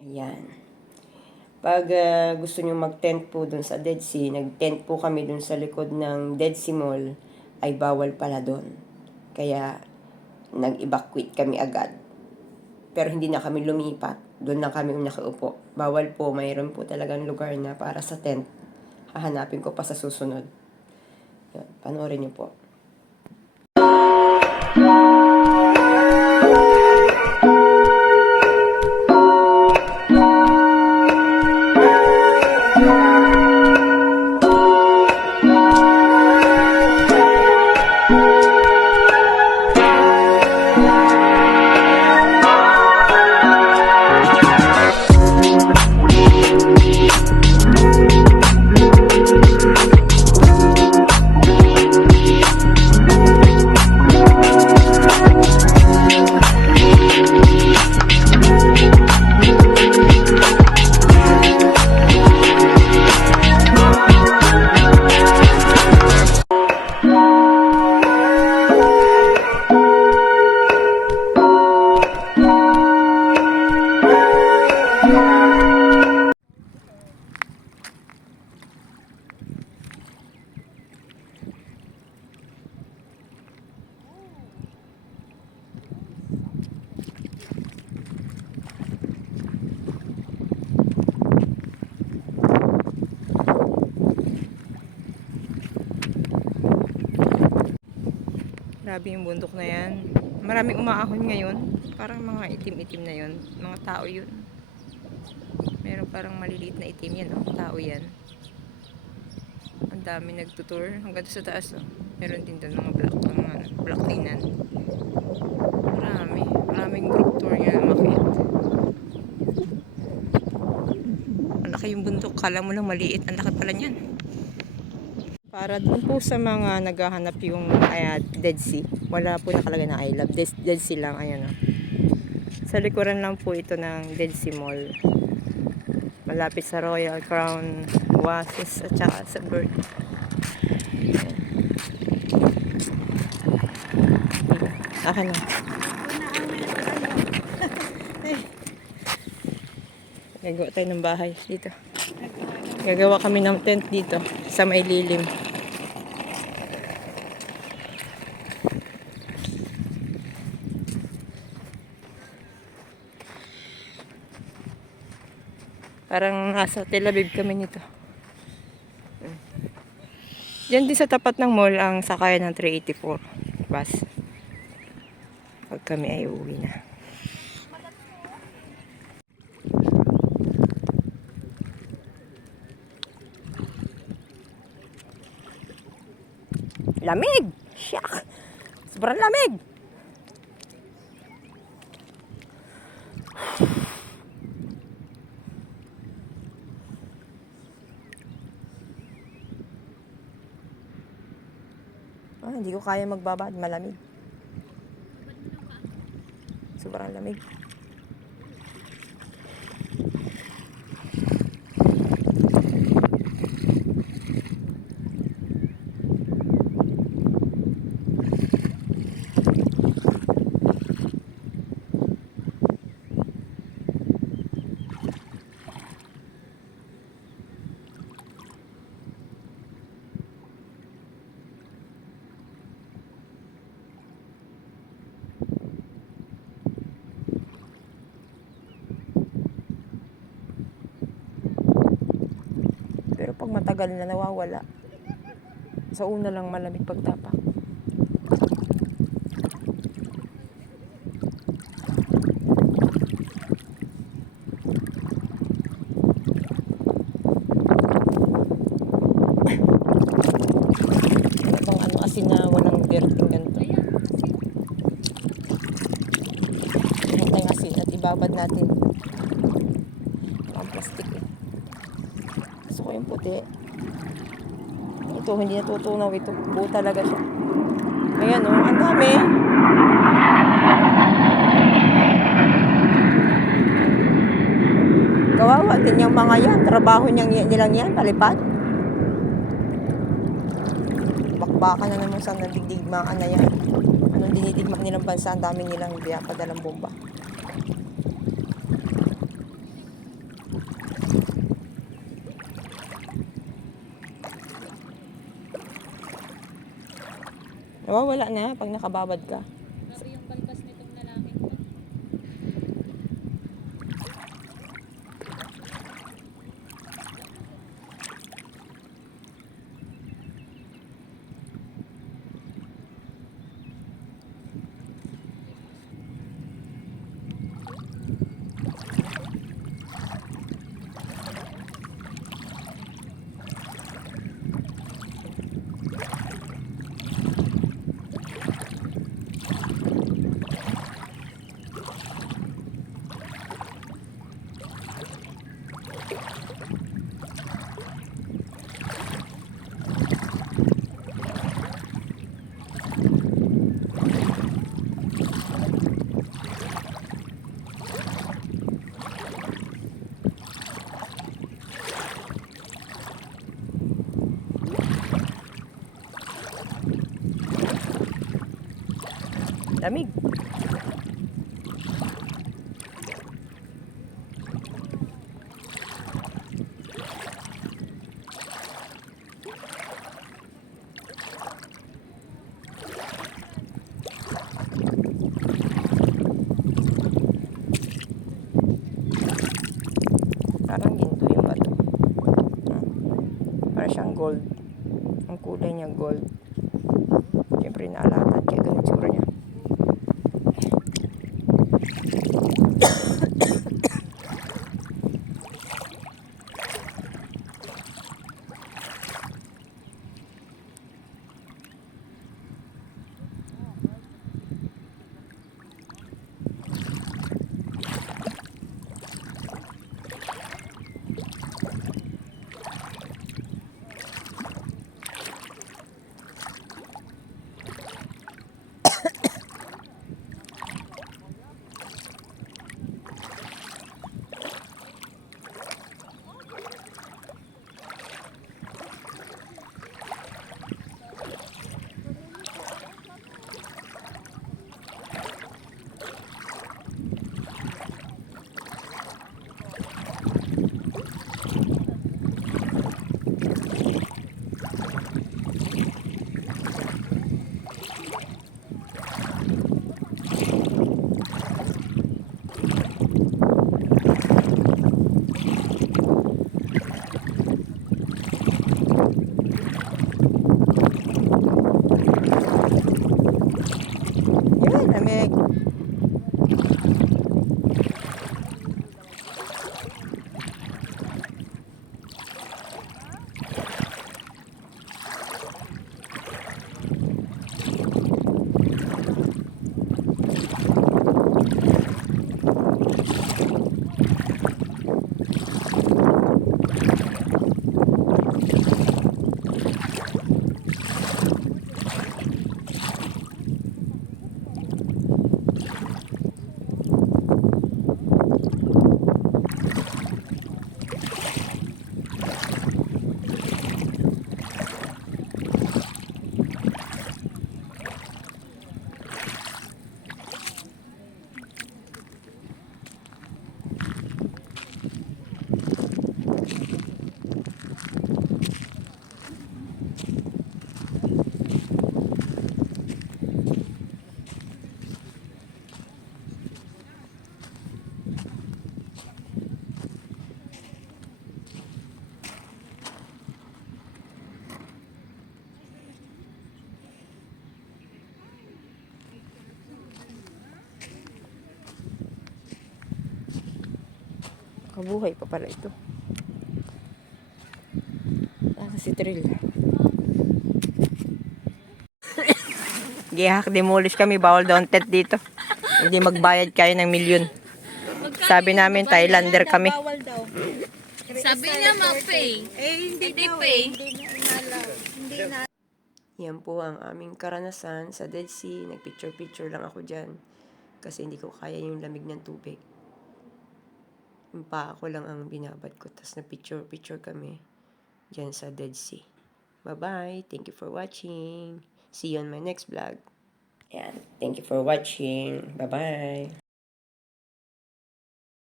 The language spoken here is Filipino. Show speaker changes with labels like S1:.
S1: Ayan. Pag ah, gusto nyo mag-tent po dun sa Dead Sea, nag-tent po kami dun sa likod ng Dead Sea Mall, ay bawal pala dun. Kaya, nag-evacuate kami agad. Pero hindi na kami lumipat. Doon na kami nakaupo. Bawal po, mayroon po talagang lugar na para sa tent. Hahanapin ko pa sa susunod. Yun, panoorin niyo po.
S2: Grabe yung bundok na yan. Maraming umaahon ngayon. Parang mga itim-itim na yun. Mga tao yun. Meron parang maliliit na itim yan. Oh. Tao yan. Ang dami nagtutour. Hanggang sa taas. Oh. Meron din doon mga black, mga black linan. Marami. Maraming group tour nga umakyat. Ang yung bundok. Kala mo lang maliit. Ang laki pala niyan. Para dun po sa mga naghahanap yung ay, Dead Sea. Wala po nakalagay na I love. Dead, Dead Sea lang. Ayan o. Sa likuran lang po ito ng Dead Sea Mall. Malapit sa Royal Crown Oasis at saka sa Bird. Akin na. Gagawa tayo ng bahay dito. Gagawa kami ng tent dito sa may lilim. Parang nasa Tel Aviv kami nito. Diyan din sa tapat ng mall ang sakayan ng 384 bus. Pag kami ay uwi na. Lamig! Syak! Sobrang lamig! Ah, hindi ko kaya magbabad. Malamig. Sobrang lamig. Pero pag matagal na nawawala, sa una lang malamig pagtapak. Ano bang ano kasi na walang dirting ganito? Ano tayong asin at ibabad natin. Ang plastic eh. Gusto ko yung puti. Ito, hindi natutunaw ito. Buo talaga siya. Ayan o, oh, ang dami. Kawawa din mga yan. Trabaho niyang, nilang yan, palipad. Bakbaka na naman sa nadigdigmaan na yan. Anong dinidigma nilang bansa, ang dami nilang biya padalang bomba. Nawawala na pag nakababad ka. Lamig. Parang ginto yung bato. Ah, Parang siyang gold. Ang kulay niya gold. Siyempre naalatan kaya ganun tsura niya. Kabuhay pa pala ito. Ah, si Trill. Gihak demolish kami, bawal doon tent dito. Hindi magbayad kayo ng milyon. Sabi namin, Thailander kami.
S3: Sabi niya mag-pay.
S4: Eh, hindi, daw,
S3: pay.
S4: Hindi na.
S1: Yan po ang aming karanasan sa Dead Sea. Nagpicture-picture lang ako dyan. Kasi hindi ko kaya yung lamig ng tubig. Yung paa ko lang ang binabad ko. Tapos nagpicture-picture kami dyan sa Dead Sea. Bye-bye. Thank you for watching. See you on my next vlog. Yan. Thank you for watching. Bye-bye.